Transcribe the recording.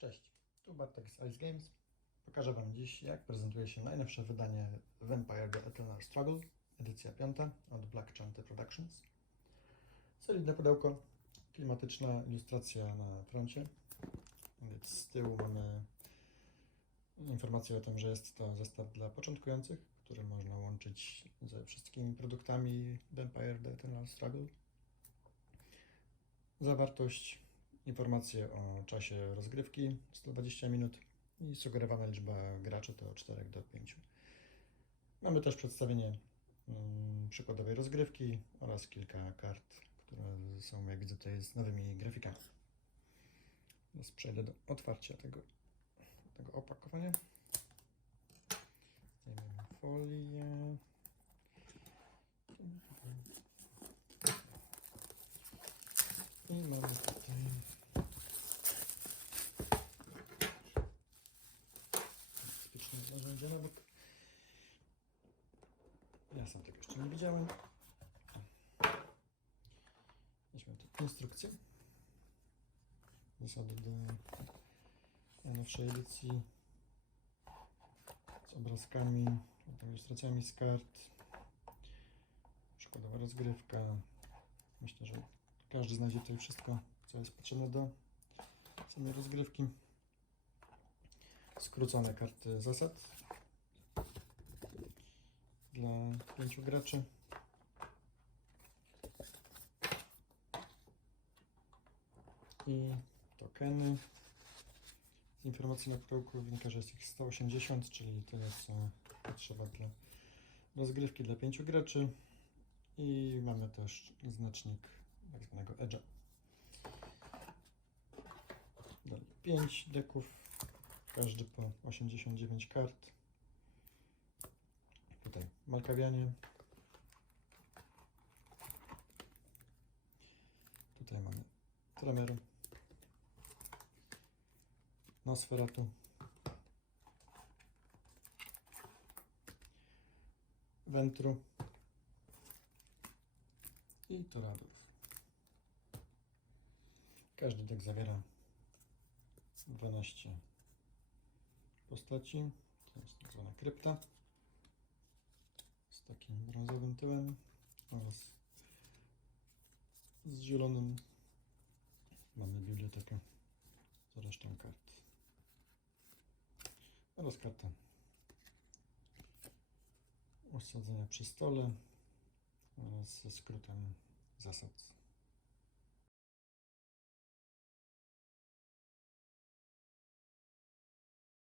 Cześć, tu Bartek z Ice Games. Pokażę Wam dziś, jak prezentuje się najnowsze wydanie Vampire The Eternal Struggle, edycja 5 od Black Chanty Productions. Solidne pudełko, klimatyczna ilustracja na froncie. Więc z tyłu mamy informację o tym, że jest to zestaw dla początkujących, który można łączyć ze wszystkimi produktami Vampire The Eternal Struggle. Zawartość, informacje o czasie rozgrywki 120 minut i sugerowana liczba graczy to od 4 do 5. Mamy też przedstawienie mm, przykładowej rozgrywki oraz kilka kart, które są, jak widzę, tutaj z nowymi grafikami. Teraz przejdę do otwarcia tego, tego opakowania. Zdejmiemy folię. I mamy narzędzia na bok. Ja sam tego jeszcze nie widziałem. Weźmy tu instrukcję. Zasady do najnowszej edycji z obrazkami, ilustracjami z kart. Przykładowa rozgrywka. Myślę, że każdy znajdzie tutaj wszystko, co jest potrzebne do samej rozgrywki. Skrócone karty zasad dla pięciu graczy. I tokeny. Informacji na pudełku wynika, że jest ich 180, czyli tyle co potrzeba dla rozgrywki dla pięciu graczy. I mamy też znacznik tak zwanego edge'a. Dalej 5 deków, każdy po 89 kart. Tutaj malkawianie. Tutaj mamy Tremeru. Nosferatu. Ventru. I Toradów. Każdy deck zawiera 12 postaci. To jest tak zwana krypta takim brązowym tyłem oraz z zielonym. Mamy bibliotekę z resztą kart. Oraz kartę osadzenia przy stole oraz ze skrótem zasad